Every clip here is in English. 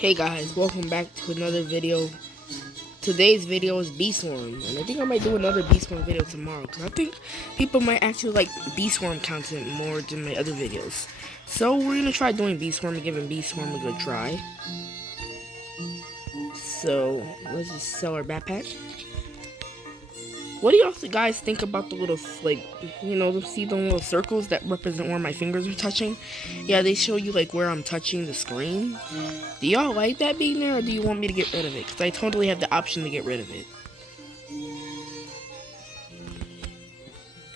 Hey guys, welcome back to another video. Today's video is Bee Swarm, and I think I might do another Bee Swarm video tomorrow because I think people might actually like Bee Swarm content more than my other videos. So we're gonna try doing Bee Swarm and giving Bee Swarm a good try. So let's just sell our backpack. What do y'all guys think about the little, like, see the little circles that represent where my fingers are touching? Yeah, they show you, like, where I'm touching the screen. Do y'all like that being there, or do you want me to get rid of it? Because I totally have the option to get rid of it.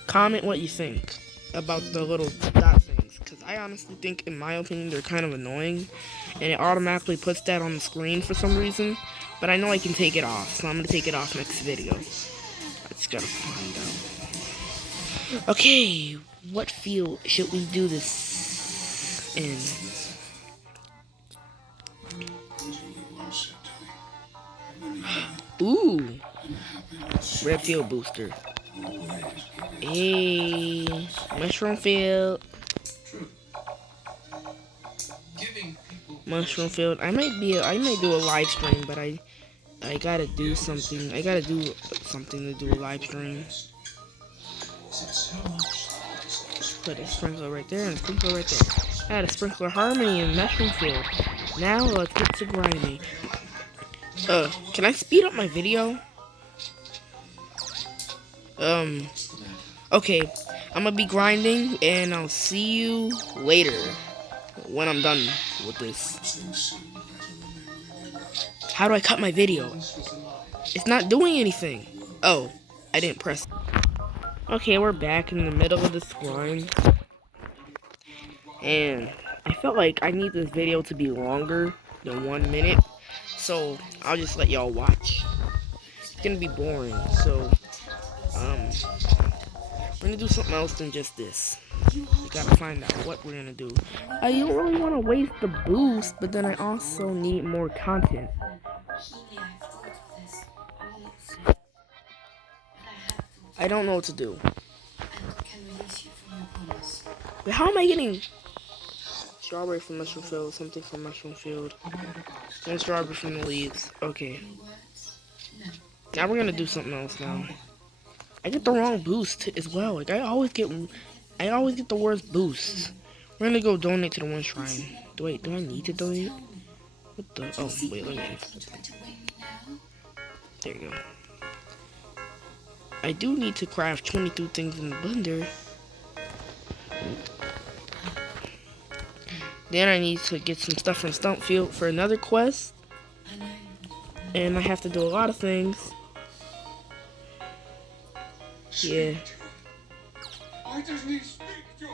Comment what you think about the little dot things. Because I honestly think, in my opinion, they're kind of annoying. And it automatically puts that on the screen for some reason. But I know I can take it off, so I'm going to take it off next video. I just gotta find out. Okay, what field should we do this in? Ooh, red field booster. Hey, mushroom field. Mushroom field. I might do a live stream, but I gotta do something. I gotta do something to do a live stream. Put a sprinkler right there and a sprinkler right there. I had a sprinkler harmony in mushroom field. Now let's get to grinding. Can I speed up my video? Okay. I'm gonna be grinding and I'll see you later when I'm done with this. How do I cut my video? It's not doing anything. Oh, I didn't press. Okay, we're back in the middle of this grind. And I felt like I need this video to be longer than 1 minute. So I'll just let y'all watch. It's gonna be boring. So, we're gonna do something else than just this. We gotta find out what we're gonna do. I don't really want to waste the boost, but then I also need more content. I don't know what to do. But how am I getting strawberry from mushroom field, something from mushroom field, and strawberry from the leaves? Okay. Now we're gonna do something else now. I get the wrong boost as well. Like I always get the worst boosts. We're gonna go donate to the one shrine. Wait, do I need to donate? What the? Oh, wait, let me. There you go. I do need to craft 22 things in the blender. Then I need to get some stuff from Stumpfield for another quest. And I have to do a lot of things. Yeah. I just need to speak to her.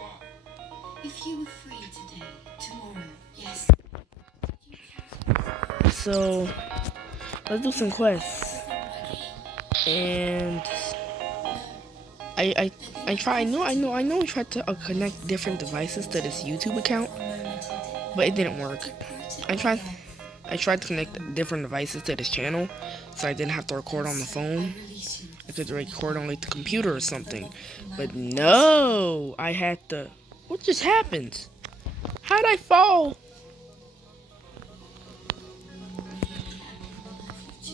If you were free today, tomorrow, yes. So let's do some quests. And I know I tried to connect different devices to this YouTube account, but it didn't work. I tried to connect different devices to this channel, so I didn't have to record on the phone. I could record on like the computer or something, but no, I had to. What just happened? How'd I fall?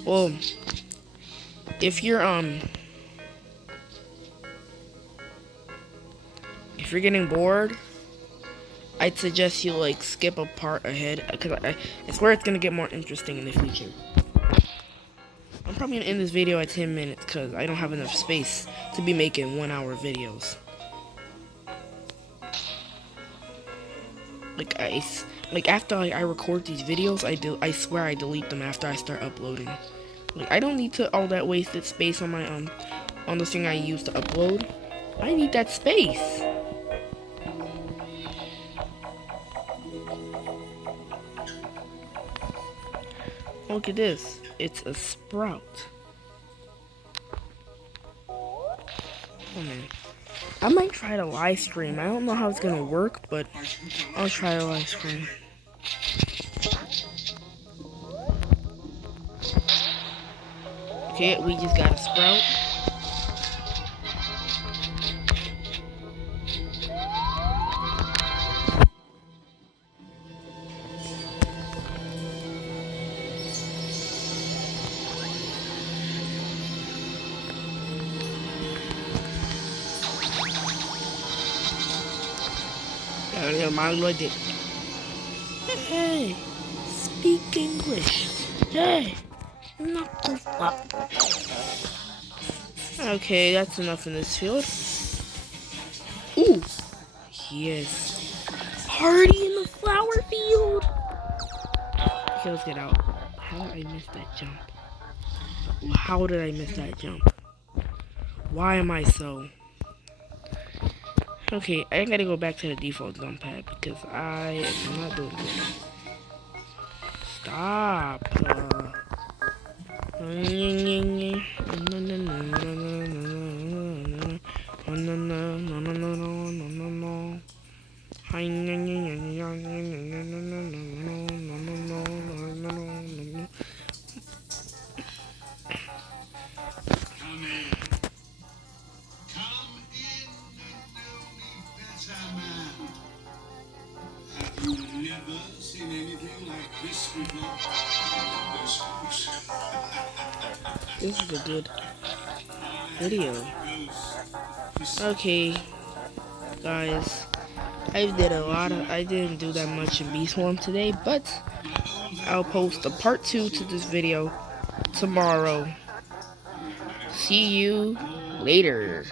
Well, if you're getting bored, I'd suggest you like skip a part ahead, because I swear it's gonna get more interesting in the future. I'm probably gonna end this video at 10 minutes because I don't have enough space to be making 1-hour videos. Like after I record these videos, I swear I delete them after I start uploading. Like I don't need all that wasted space on my on the thing I use to upload. I need that space. Look at this. It's a sprout. Oh man. I might try to live stream. I don't know how it's gonna work, but I'll try a live stream. Okay, we just got a sprout. Mongoloid did. Hey, speak English. Hey, not the fuck. Okay, that's enough in this field. Ooh, yes. Party in the flower field. Okay, let's get out. How did I miss that jump? How did I miss that jump? Why am I so... Okay, I gotta go back to the default jump pad because I am not doing good. Stop. Never seen anything like this before. This house. This is a good video. Okay, guys, I didn't do that much in Bee Swarm today, but I'll post a part 2 to this video tomorrow. See you later.